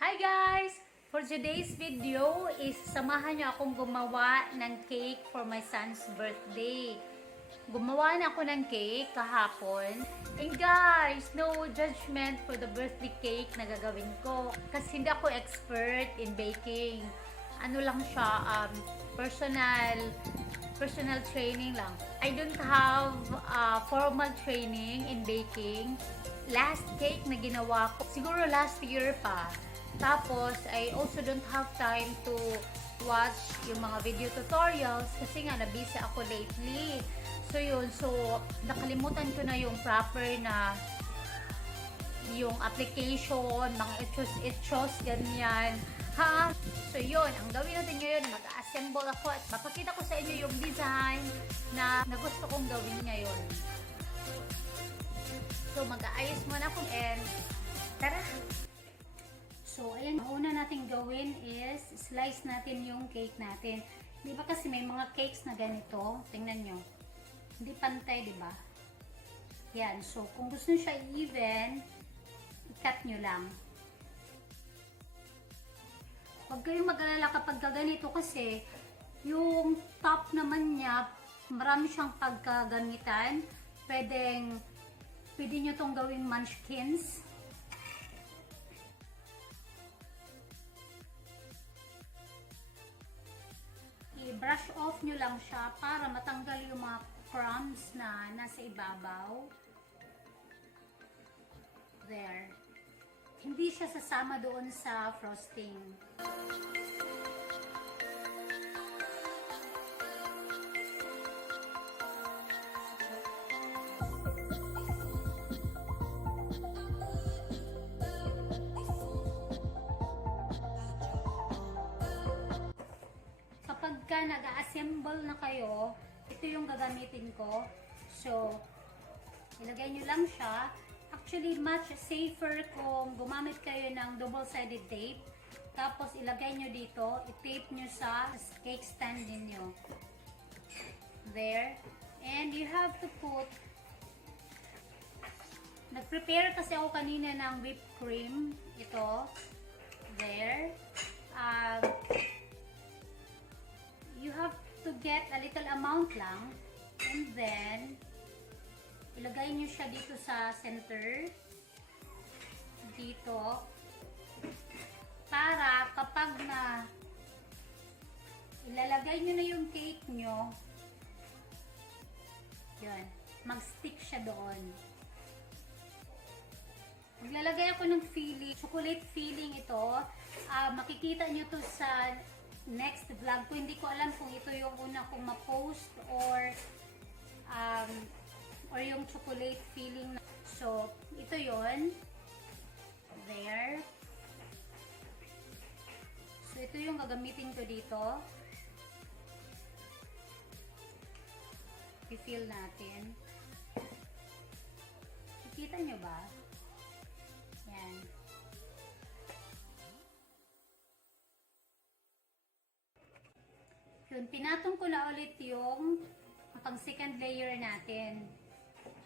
Hi guys! For today's video is samahan niyo akong gumawa ng cake for my son's birthday. Gumawa na ako ng cake kahapon. And guys, no judgment for the birthday cake na gagawin ko. Kasi hindi ako expert in baking. Ano lang siya, personal training lang. I don't have formal training in baking. Last cake na ginawa ko, siguro last year pa. Tapos, I also don't have time to watch yung mga video tutorials kasi nga na-busy ako lately. So, yun. So, nakalimutan ko na yung proper na yung application, mga itchos, ganyan. Ha? So, yun. Ang gawin natin ngayon, mag-assemble ako at mapakita ko sa inyo yung design na gusto kong gawin ngayon. So, mag-aayos muna ako and tara! So, ayan, ang una natin gawin is slice natin yung cake natin. Di ba kasi may mga cakes na ganito? Tingnan nyo. Hindi pantay, di ba? Yan. So, kung gusto nyo siya even, i-cut nyo lang. Huwag kayong mag-alala kapag ganito kasi yung top naman niya, marami siyang pagkagamitan. Pwede nyo tong gawing munchkins. I-brush off nyo lang siya para matanggal yung mga crumbs na nasa ibabaw. There. Hindi siya sasama doon sa frosting. Kapag nag-assemble na kayo, ito yung gagamitin ko. So, ilagay nyo lang siya. Actually, much safer kung gumamit kayo ng double-sided tape. Tapos, ilagay nyo dito. I-tape nyo sa cake stand ninyo. There. And you have to put... Nag-prepare kasi ako kanina ng whipped cream. Ito. There. You have to get a little amount lang. And then, ilagay nyo siya dito sa center. Dito. Para kapag na ilalagay nyo na yung cake nyo, yun, mag-stick siya doon. Maglalagay ako ng filling, chocolate filling ito. Makikita nyo to sa next vlog ko. Hindi ko alam kung ito yung una kong ma-post or yung chocolate filling. So, ito yon. There. So, ito yung gagamitin ko dito. I-fill natin. Nakikita nyo ba? Yan. Yun, pinatong ko na ulit yung pang second layer natin.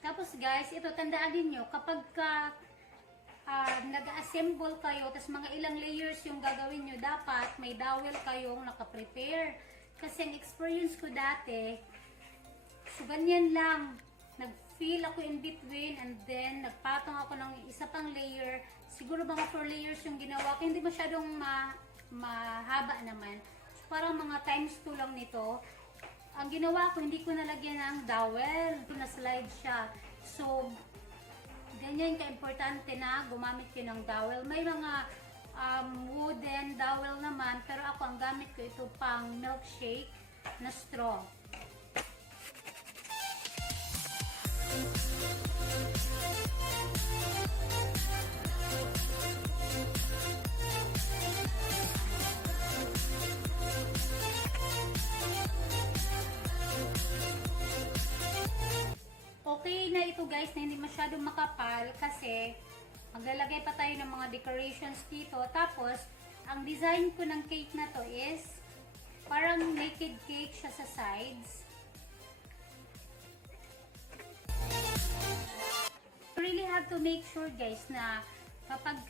Tapos guys, ito tandaan din nyo, kapag nag-assemble kayo, tas mga ilang layers yung gagawin nyo, dapat may dowel kayong nakaprepare. Kasi ang experience ko dati, so ganyan lang, nag-fill ako in between and then nagpatong ako ng isa pang layer. Siguro mga 4 layers yung ginawa ko, hindi masyadong mahaba naman. Parang mga times 2 lang nito. Ang ginawa ko, hindi ko nalagyan ng dowel. Na-slide siya. So, ganyan ka-importante na gumamit ko ng dowel. May mga wooden dowel naman. Pero ako, ang gamit ko ito pang milkshake na straw. Okay na ito guys, na hindi masyadong makapal kasi maglalagay pa tayo ng mga decorations dito. Tapos, ang design ko ng cake na to is parang naked cake siya sa sides. You really have to make sure guys na kapag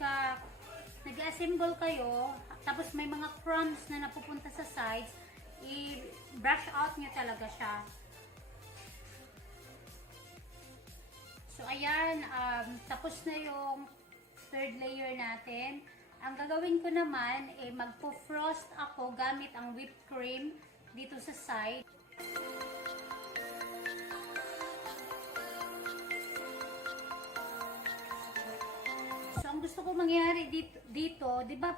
nag-assemble kayo, tapos may mga crumbs na napupunta sa sides, i-brush out nyo talaga siya. So, ayan, tapos na yung third layer natin. Ang gagawin ko naman, magpo-frost ako gamit ang whipped cream dito sa side. So, ang gusto ko mangyari dito, di ba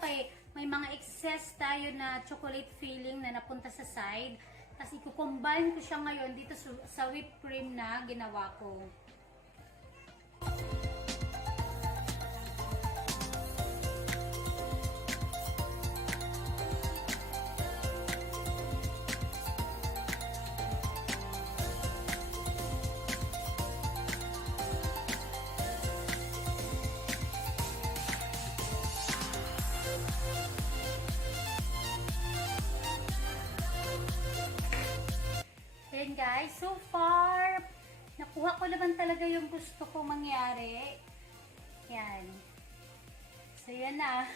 may mga excess tayo na chocolate filling na napunta sa side. Tapos, i-combine ko siya ngayon dito sa whipped cream na ginawa ko. Ayan guys, so far, nakuha ko naman talaga yung gusto ko mangyari. Yan. So yan na.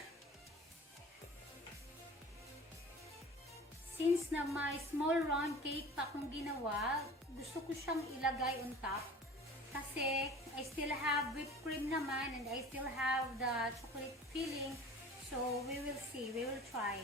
Since na may small round cake pa akong ginawa, gusto ko siyang ilagay on top. Kasi I still have whipped cream naman and I still have the chocolate filling. So we will see, we will try.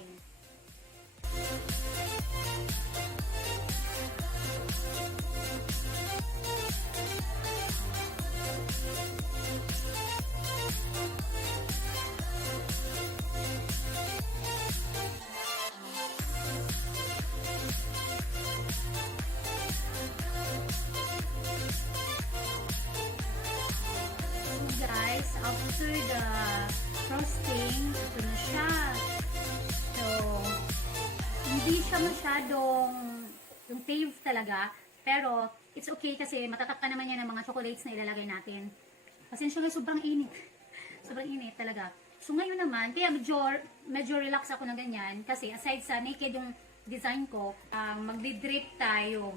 Guys, after the frosting, ito na siya. So, hindi siya masyadong yung fave talaga, pero it's okay kasi matatakpan naman yan ng mga chocolates na ilalagay natin. Pasensya nga, sobrang init. Sobrang init talaga. So, ngayon naman, kaya medyo relax ako na ganyan kasi aside sa naked yung design ko, magdi-drip tayo.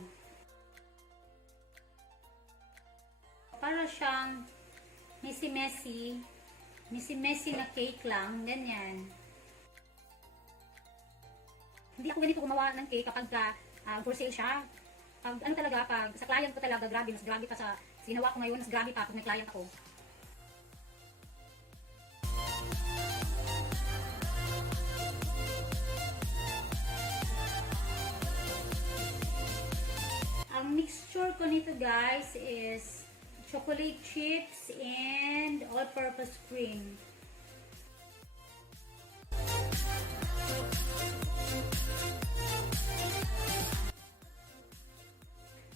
Para siyang messy-messy na cake lang, ganyan. Hindi ako ganito gumawa ng cake kapag for sale siya. Pag ano talaga, pag sa client ko talaga, grabe, mas grabe pa sa ginawa ko ngayon, mas grabe pa pag may client ako. Ang mixture ko nito guys is chocolate chips and all-purpose cream.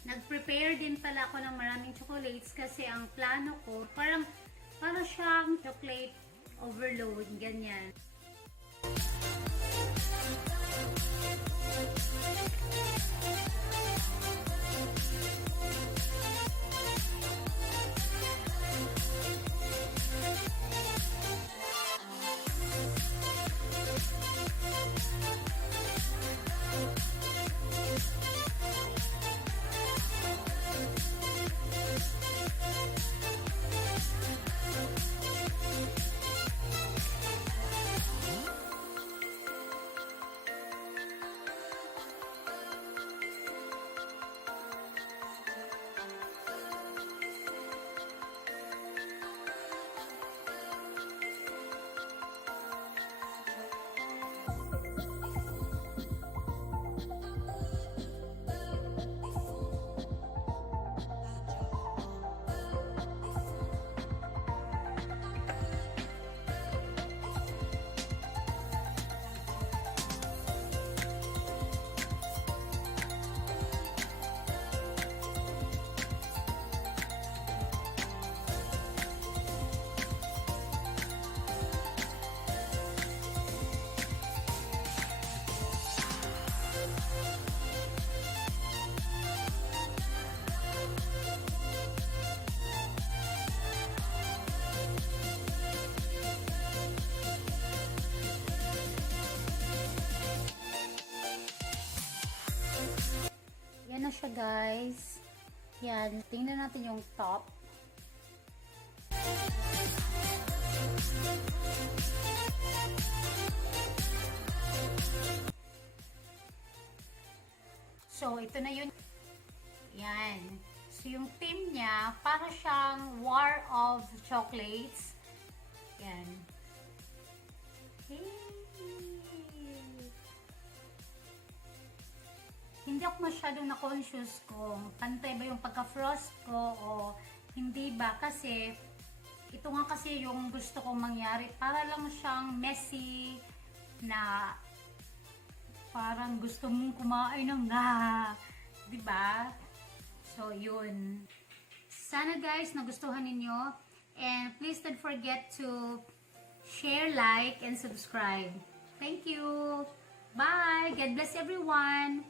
Nag-prepare din pala ako ng maraming chocolates kasi ang plano ko para siyang chocolate overload, ganyan. Yan na siya guys. Yan, tingnan natin yung top. So, ito na yun. Yan. So, yung theme niya, para siyang War of Chocolates. Yan. Hey. Hindi ako masyadong na-conscious kung pantay ba yung pagka-frost ko o hindi ba. Kasi, ito nga kasi yung gusto kong mangyari. Para lang siyang messy na parang gusto mong kumain ng diba? So, yun. Sana guys, nagustuhan ninyo. And please don't forget to share, like, and subscribe. Thank you. Bye. God bless everyone.